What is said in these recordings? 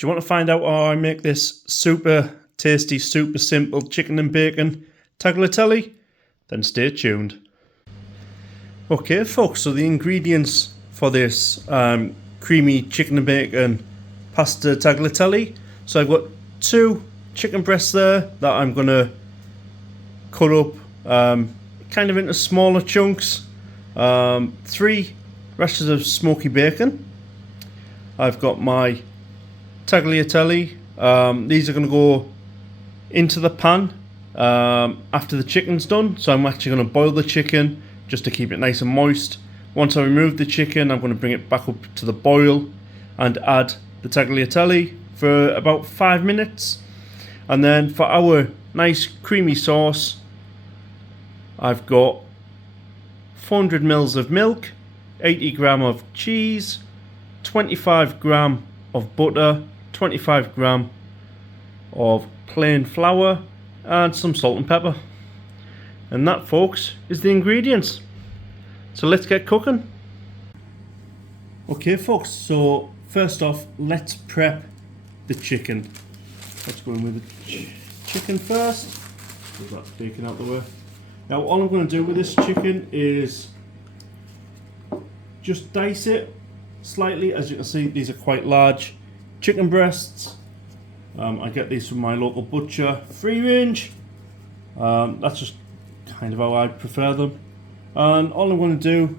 Do you want to find out how I make this super tasty, super simple chicken and bacon tagliatelle? Then stay tuned. Okay folks, so the ingredients for this creamy chicken and bacon pasta tagliatelle. So I've got 2 chicken breasts there that I'm going to cut up kind of into smaller chunks. 3 rashers of smoky bacon. I've got my tagliatelle. These are going to go into the pan after the chicken's done. So I'm actually going to boil the chicken just to keep it nice and moist. Once I remove the chicken, I'm going to bring it back up to the boil and add the tagliatelle for about 5 minutes. And then for our nice creamy sauce, I've got 400 ml of milk, 80 gram of cheese, 25 gram of butter, 25 gram of plain flour, and some salt and pepper. And that, folks, is the ingredients. So let's get cooking. Okay folks, so first off, let's prep the chicken. Let's go in with the chicken first. Get that bacon out the way. Now all I'm going to do with this chicken is just dice it slightly. As you can see, these are quite large chicken breasts. I get these from my local butcher, free range. That's just kind of how I prefer them. And all I'm going to do,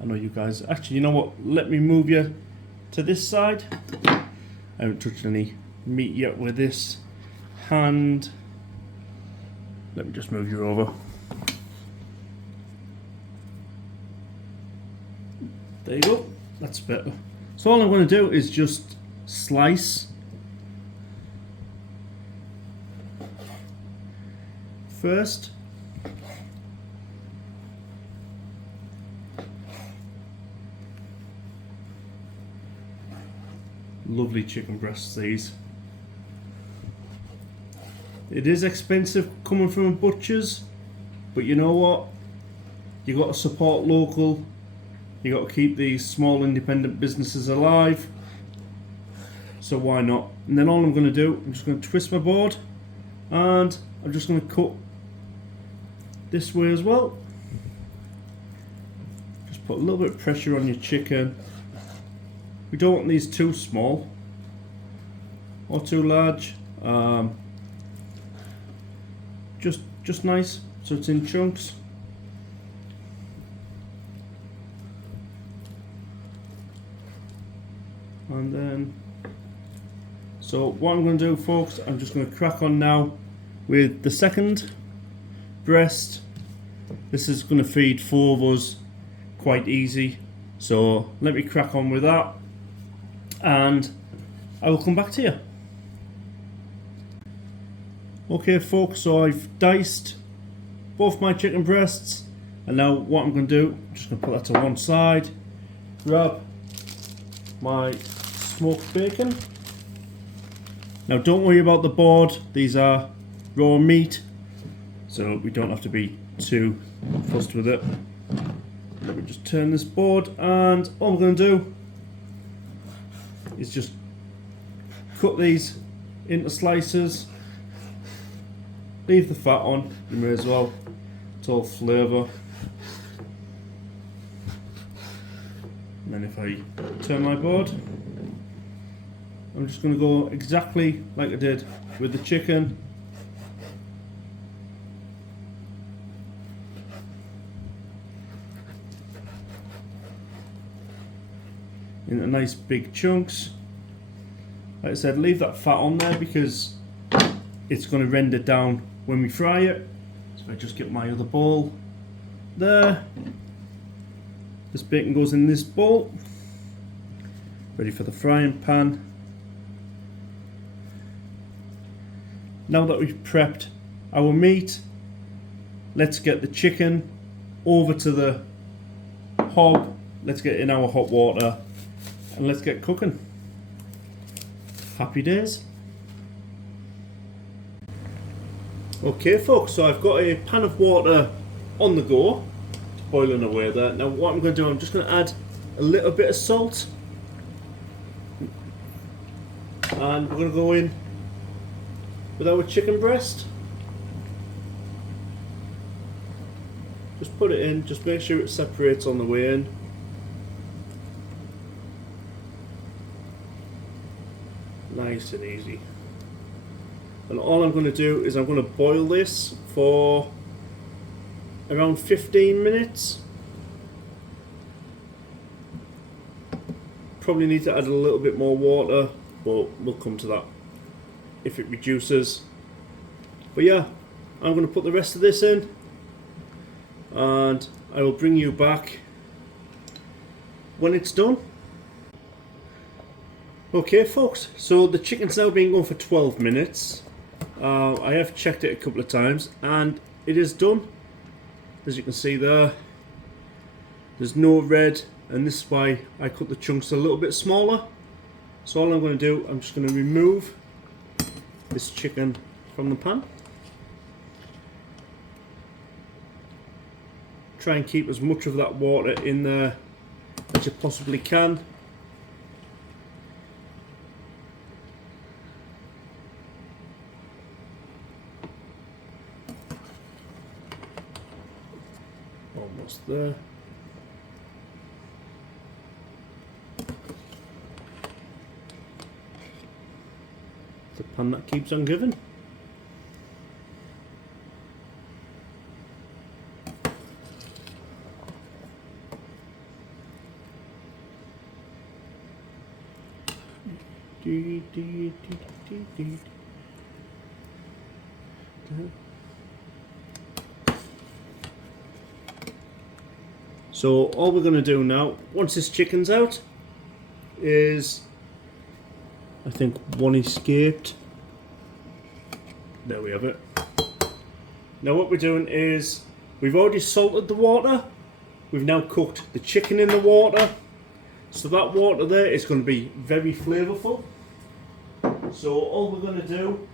I know you guys, actually, you know what, let me move you to this side. I haven't touched any meat yet with this hand. Let me just move you over. There you go, that's better. So all I'm going to do is just slice first. Lovely chicken breasts these. It is expensive coming from a butcher's, but you know what? You got to support local. You got to keep these small independent businesses alive. So why not? And then all I'm going to do, I'm just going to twist my board, and I'm just going to cut this way as well. Just put a little bit of pressure on your chicken. We don't want these too small or too large. Just nice, so it's in chunks. And then, so what I'm going to do, folks, I'm just going to crack on now with the second breast. This is going to feed 4 of us quite easy. So let me crack on with that, and I will come back to you. Okay folks, so I've diced both my chicken breasts, and now what I'm going to do, I'm just going to put that to one side, grab my smoked bacon. Now don't worry about the board, these are raw meat, so we don't have to be too fussed with it. Let me just turn this board, and all I'm going to do is just cut these into slices. Leave the fat on, you may as well, it's all flavour. And then if I turn my board, I'm just going to go exactly like I did with the chicken. Into nice big chunks. Like I said, leave that fat on there because it's going to render down when we fry it. So if I just get my other bowl there, this bacon goes in this bowl, ready for the frying pan. Now that we've prepped our meat, let's get the chicken over to the hob. Let's get in our hot water and let's get cooking. Happy days. Okay folks, so I've got a pan of water on the go, it's boiling away there. Now what I'm going to do, I'm just going to add a little bit of salt. And we're going to go in with our chicken breast. Just put it in, just make sure it separates on the way in. Nice and easy. And all I'm going to do is I'm going to boil this for around 15 minutes. Probably need to add a little bit more water, but we'll come to that if it reduces. But yeah, I'm going to put the rest of this in and I will bring you back when it's done. Okay folks, so the chicken's now been going for 12 minutes. I have checked it a couple of times and it is done. As you can see there, there's no red, and this is why I cut the chunks a little bit smaller. So all I'm going to do, I'm just going to remove this chicken from the pan. Try and keep as much of that water in there as you possibly can. Almost there. The pan that keeps on giving. So all we're going to do now, once this chicken's out, is, I think one escaped. There we have it. Now what we're doing is, we've already salted the water. We've now cooked the chicken in the water. So that water there is going to be very flavourful. So all we're going to do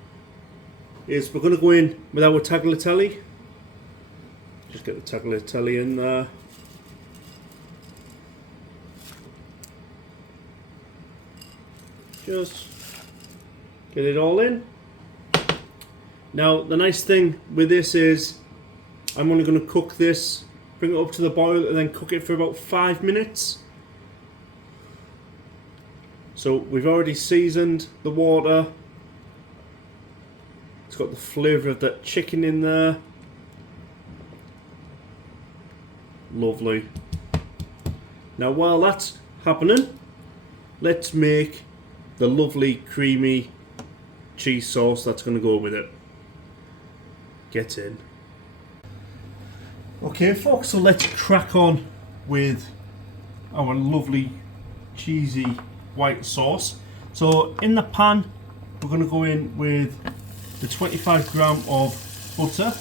is we're going to go in with our tagliatelle. Just get the tagliatelle in there. Just get it all in. Now the nice thing with this is I'm only going to cook this, bring it up to the boil and then cook it for about 5 minutes. So we've already seasoned the water. It's got the flavour of that chicken in there. Lovely. Now while that's happening, let's make the lovely creamy cheese sauce that's going to go with it. Get in. Okay folks, so let's crack on with our lovely cheesy white sauce. So in the pan we're going to go in with the 25 gram of butter.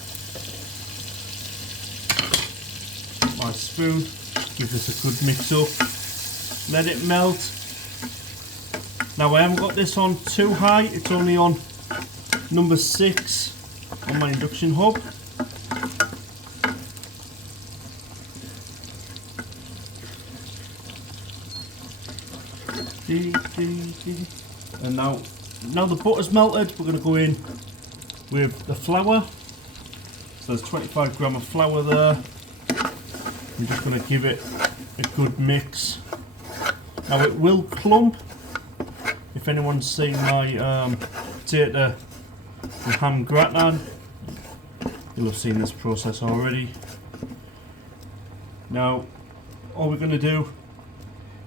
My spoon, give this a good mix up, let it melt. Now I haven't got this on too high, it's only on number 6 on my induction hob. And now the butter's melted, we're going to go in with the flour. So there's 25 gram of flour there. I'm just going to give it a good mix. Now it will clump. If anyone's seen my potato and ham gratin, you'll have seen this process already. Now all we're going to do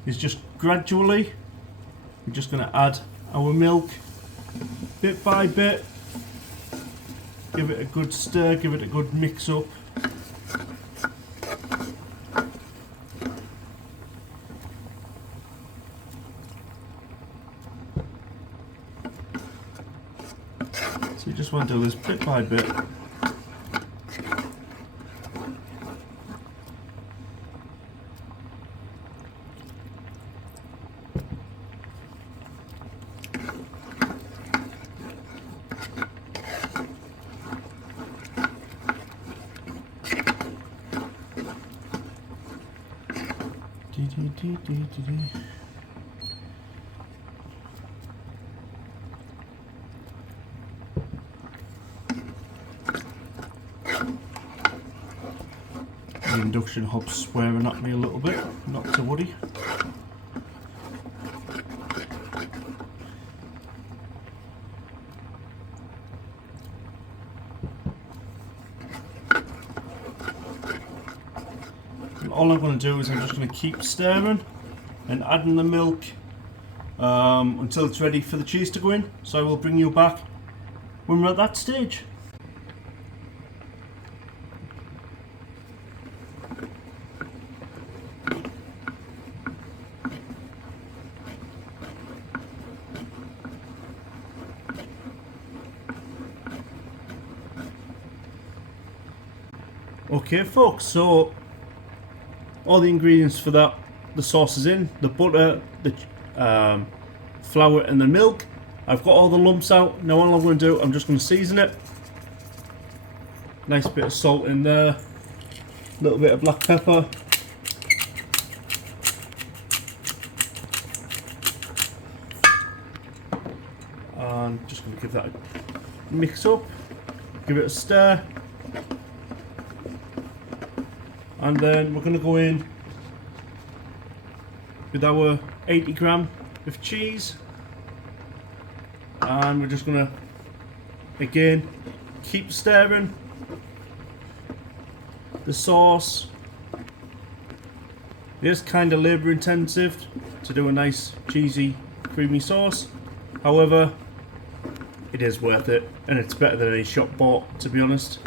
is just gradually, we're just going to add our milk bit by bit, give it a good stir, give it a good mix up. So you just want to do this bit by bit. the induction hob swearing at me a little bit, not to worry. And all I'm going to do is I'm just going to keep stirring and adding the milk until it's ready for the cheese to go in. So I will bring you back when we're at that stage. Okay folks, so all the ingredients for that, the sauce is in, the butter, the flour and the milk. I've got all the lumps out. Now all I'm going to do, I'm just going to season it. Nice bit of salt in there, a little bit of black pepper. And just going to give that a mix up, give it a stir. And then we're going to go in with our 80 gram of cheese, and we're just going to again keep stirring the sauce. It is kind of labour intensive to do a nice cheesy creamy sauce, however it is worth it and it's better than any shop bought, to be honest.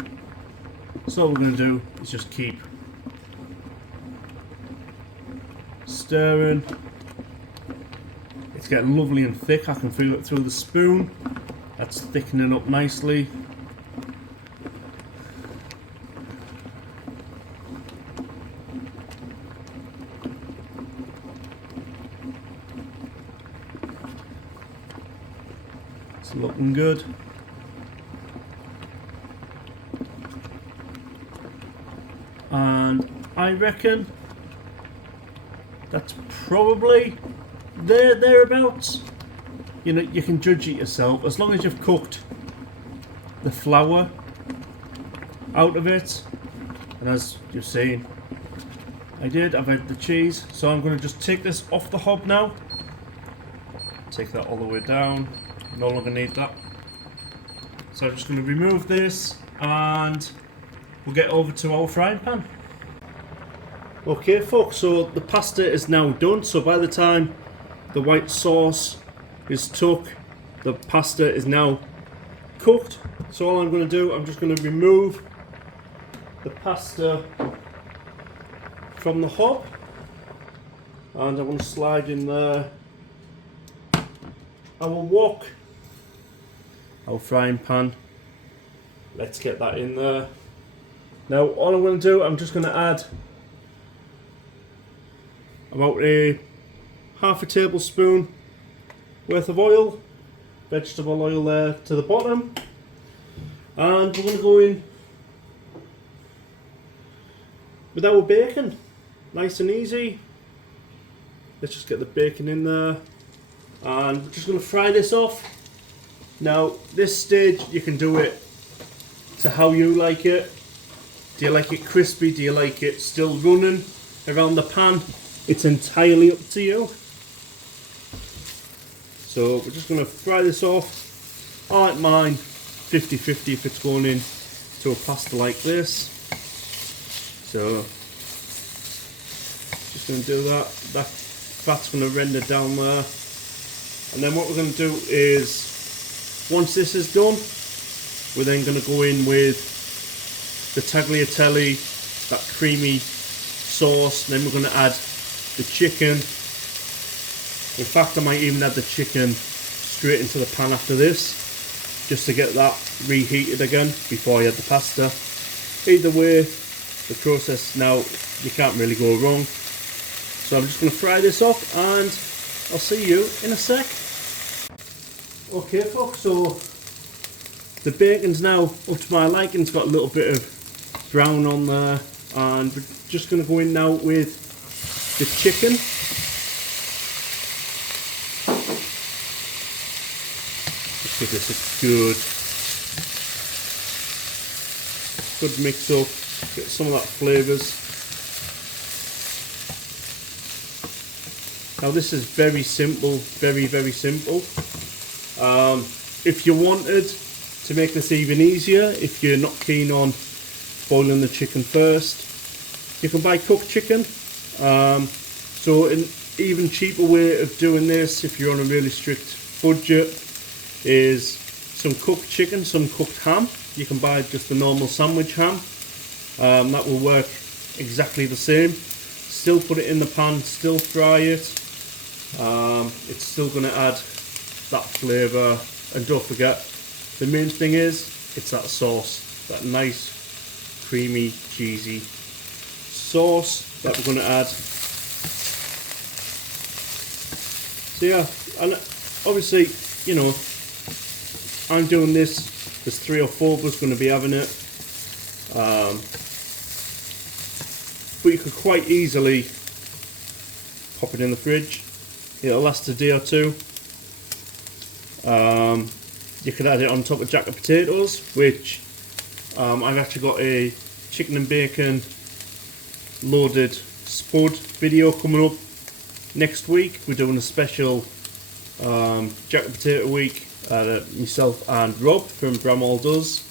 So all we're going to do is just keep stirring. It's getting lovely and thick. I can feel it through the spoon. That's thickening up nicely. It's looking good. And I reckon that's probably thereabouts. You know, you can judge it yourself as long as you've cooked the flour out of it. And as you've seen, I've had the cheese. So I'm going to just take this off the hob now. Take that all the way down. No longer need that. So I'm just going to remove this and we'll get over to our frying pan. Okay folks, so the pasta is now done. So by the time the white sauce is took, the pasta is now cooked. So all I'm going to do, I'm just going to remove the pasta from the hob, and I'm going to slide in there our wok, our frying pan. Let's get that in there. Now all I'm going to do, I'm just going to add about half a tablespoon worth of oil, vegetable oil there to the bottom, and we're going to go in with our bacon, nice and easy. Let's just get the bacon in there, and we're just going to fry this off. Now this stage you can do it to how you like it. Do you like it crispy? Do you like it still running around the pan? It's entirely up to you. So we're just going to fry this off. I like mine 50-50 if it's going in to a pasta like this. So just going to do that. That fat's going to render down there. And then what we're going to do is, once this is done, we're then going to go in with the tagliatelle, that creamy sauce. Then we're going to add the chicken. In fact, I might even add the chicken straight into the pan after this, just to get that reheated again before I add the pasta. Either way, the process now, you can't really go wrong. So I'm just going to fry this off and I'll see you in a sec. Okay folks, so the bacon's now up to my liking. It's got a little bit of brown on there, and we're just going to go in now with the chicken. Let's give this a good mix up, get some of that flavours. Now this is very simple, very simple. If you wanted to make this even easier, if you're not keen on boiling the chicken first, you can buy cooked chicken. So an even cheaper way of doing this, if you're on a really strict budget, is some cooked chicken, some cooked ham. You can buy just the normal sandwich ham. That will work exactly the same. Still put it in the pan, still fry it. It's still going to add that flavour. And don't forget, the main thing is, it's that sauce. That nice, creamy, cheesy sauce that we're going to add. So yeah, and obviously, you know, I'm doing this. There's 3 or 4 of us going to be having it. But you could quite easily pop it in the fridge. It'll last a day or 2. You could add it on top of jacket potatoes, which I've actually got a chicken and bacon loaded spud video coming up next week. We're doing a special jacket potato week. Myself and Rob from Bramall Does.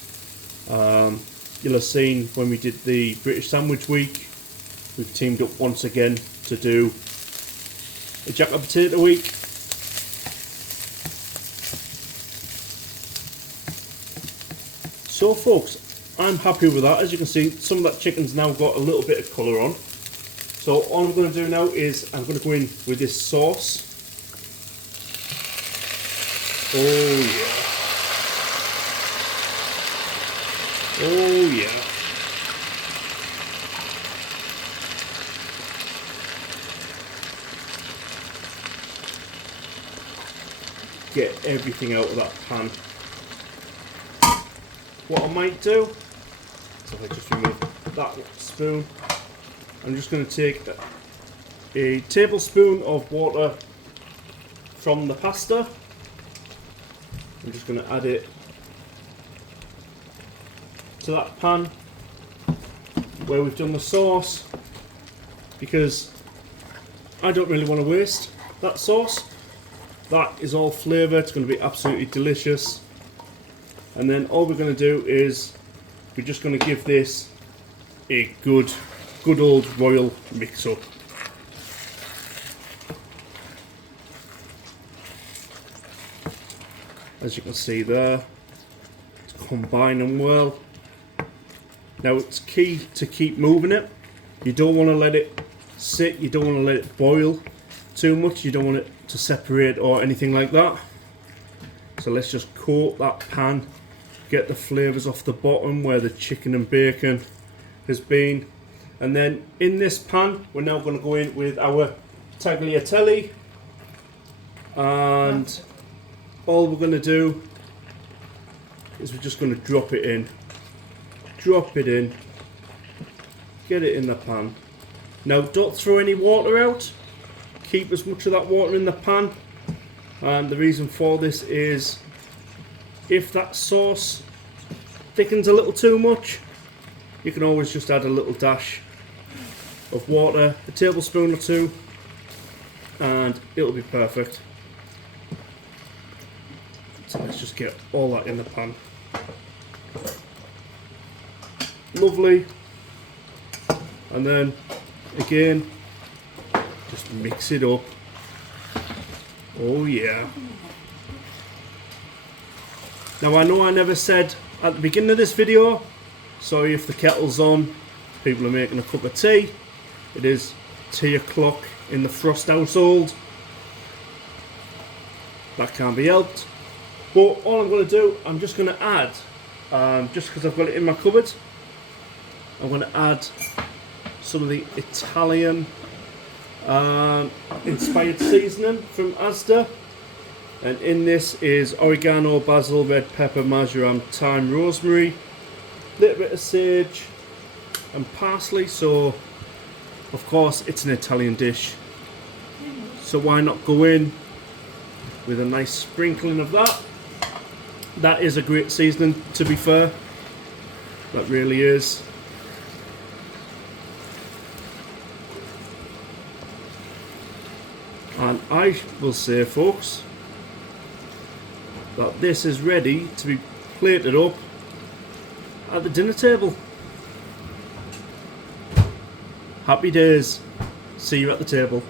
You'll have seen when we did the British Sandwich Week, we've teamed up once again to do a jacket potato week. So folks, I'm happy with that. As you can see, some of that chicken's now got a little bit of colour on. So all I'm going to do now is I'm going to go in with this sauce. Oh yeah. Oh yeah. Get everything out of that pan. What I might do, so if I just remove that spoon, I'm just going to take a tablespoon of water from the pasta. I'm just going to add it to that pan where we've done the sauce, because I don't really want to waste that sauce. That is all flavour, it's going to be absolutely delicious. And then all we're going to do is we're just going to give this a good old royal mix up. As you can see there, it's combining well. Now it's key to keep moving it. You don't want to let it sit, you don't want to let it boil too much, you don't want it to separate or anything like that. So let's just coat that pan, get the flavours off the bottom where the chicken and bacon has been. And then in this pan, we're now going to go in with our tagliatelle. And all we're going to do is we're just going to drop it in. Drop it in. Get it in the pan. Now don't throw any water out. Keep as much of that water in the pan. And the reason for this is if that sauce thickens a little too much, you can always just add a little dash of water, a tablespoon or 2, and it'll be perfect. So let's just get all that in the pan. Lovely. And then again, just mix it up. Oh yeah. Now I know I never said at the beginning of this video, sorry if the kettle's on, people are making a cup of tea. It is tea o'clock in the Frost household. That can't be helped. But all I'm going to do, I'm just going to add, just because I've got it in my cupboard, I'm going to add some of the Italian inspired seasoning from Asda. And in this is oregano, basil, red pepper, marjoram, thyme, rosemary, a little bit of sage and parsley. So of course it's an Italian dish, so why not go in with a nice sprinkling of that. That is a great seasoning, to be fair, that really is. And I will say, folks, that this is ready to be plated up at the dinner table. Happy days. See you at the table.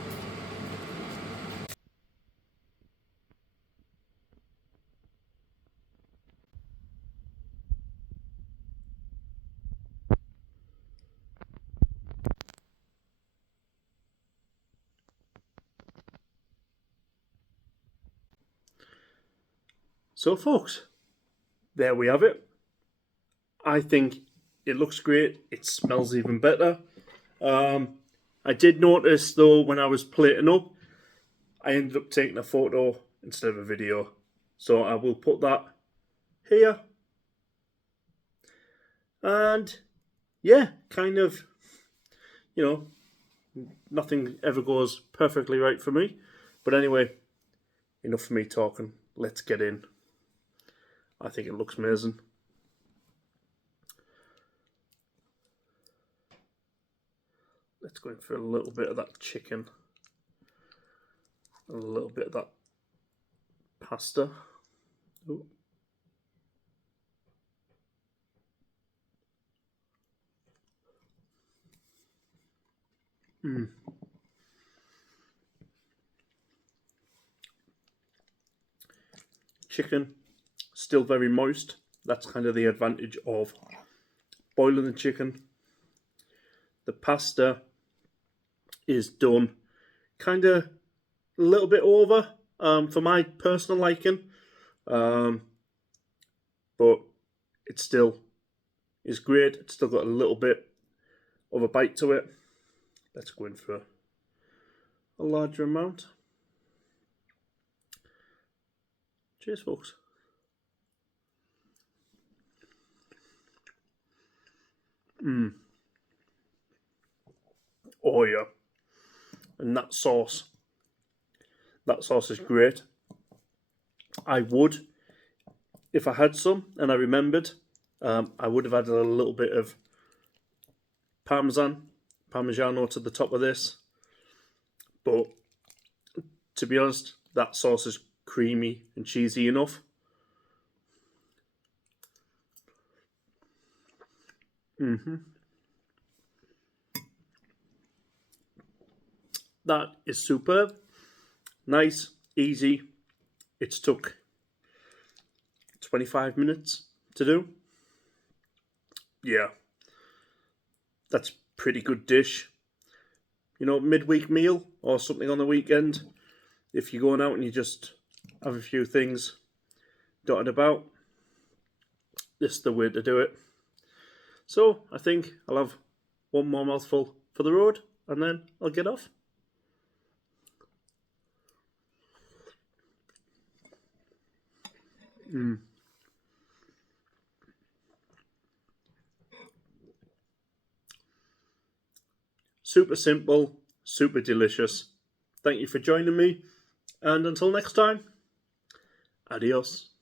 So folks, there we have it. I think it looks great. It smells even better. I did notice though when I was plating up, I ended up taking a photo instead of a video. So I will put that here. And yeah, kind of, you know, nothing ever goes perfectly right for me. But anyway, enough for me talking. Let's get in. I think it looks amazing. Let's go in for a little bit of that chicken. A little bit of that pasta. Ooh. Chicken, still very moist. That's kind of the advantage of boiling the chicken. The pasta is done kind of a little bit over for my personal liking, but it still is great. It's still got a little bit of a bite to it. Let's go in for a larger amount. Cheers, folks. Oh yeah, and that sauce is great. I would, if I had some and I remembered, I would have added a little bit of Parmigiano to the top of this. But to be honest, that sauce is creamy and cheesy enough. That is superb. Nice, easy. It's took 25 minutes to do. Yeah, that's pretty good dish. You know, midweek meal or something on the weekend. If you're going out and you just have a few things dotted about, this is the way to do it. So I think I'll have one more mouthful for the road and then I'll get off. Super simple, super delicious. Thank you for joining me, and until next time, adios.